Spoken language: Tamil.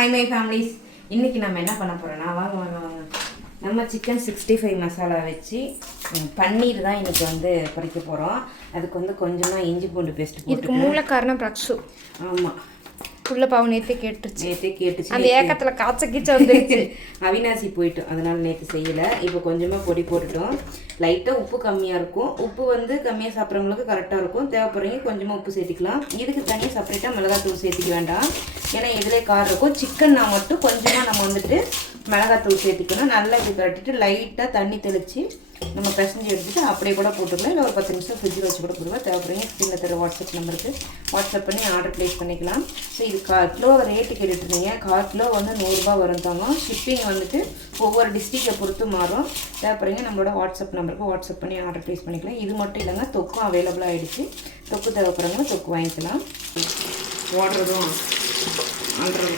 Hi my families. இன்றைக்கி நம்ம என்ன பண்ண போகிறோன்னா வாங்க நம்ம சிக்கன் 65 மசாலா வச்சு பன்னீர் தான் இன்றைக்கி வந்து பொரிக்க போகிறோம். அதுக்கு கொஞ்சமாக இஞ்சி பூண்டு பேஸ்ட் போட்டு மூல காரணம் பிரக்ஷு. ஆமாம், புள்ள பாவம் நேற்றே கேட்டுச்சு அந்த ஏக்கத்தில் காய்ச்ச வந்துருச்சு. அவினாசி போயிட்டோம், அதனால் நேற்று செய்யலை. இப்போ கொஞ்சமாக பொடி போட்டுட்டோம். லைட்டாக உப்பு கம்மியாக இருக்கும். உப்பு கம்மியாக சாப்பிட்றவங்களுக்கு கரெக்டாக இருக்கும். தேவைப்படுறவங்க கொஞ்சமாக உப்பு சேர்த்திக்கலாம். இதுக்கு தனியாக செப்பரேட்டாக மிளகாத்தூள் சேர்த்திக்க வேண்டாம், ஏன்னா இதிலே காரம் இருக்கும். சிக்கன்னா மட்டும் கொஞ்சமாக நம்ம மிளகாத்தூள் சேர்த்திக்கணும். நல்லா இப்படி கட்டிட்டு லைட்டாக தண்ணி தெளித்து நம்ம பிசைஞ்சு எடுத்துகிட்டு அப்படியே கூட போட்டுக்கலாம். இல்லை ஒரு 10 நிமிஷம் ஃப்ரிட்ஜில் வச்சு கூட போடுவோம். தேவைப்படுறீங்க ஸ்க்ரீனில் தர வாட்ஸ்அப் நம்பருக்கு வாட்ஸ்அப் பண்ணி ஆர்டர் ப்ளேஸ் பண்ணிக்கலாம். ஸோ இது 1/4 கிலோ ரேட்டு கேட்டுட்ருந்தீங்க. 1/4 கிலோ 100 ரூபா வரும் தாங்க. ஷிப்பிங் ஒவ்வொரு டிஸ்ட்ரிக்டை பொறுத்து மாறும். தேவைப்படுறீங்க நம்மளோட வாட்ஸ்அப் நம்பருக்கு வாட்ஸ்அப் பண்ணி ஆர்டர் ப்ளேஸ் பண்ணிக்கலாம். இது மட்டும் இல்லைங்க, தொக்கும் அவைலபிளாக ஆகிடுச்சு. தொக்கு தேவைப்படுறவங்க தொக்கு வாங்கிக்கலாம். ஓடுறதும் ஆல்ரெடி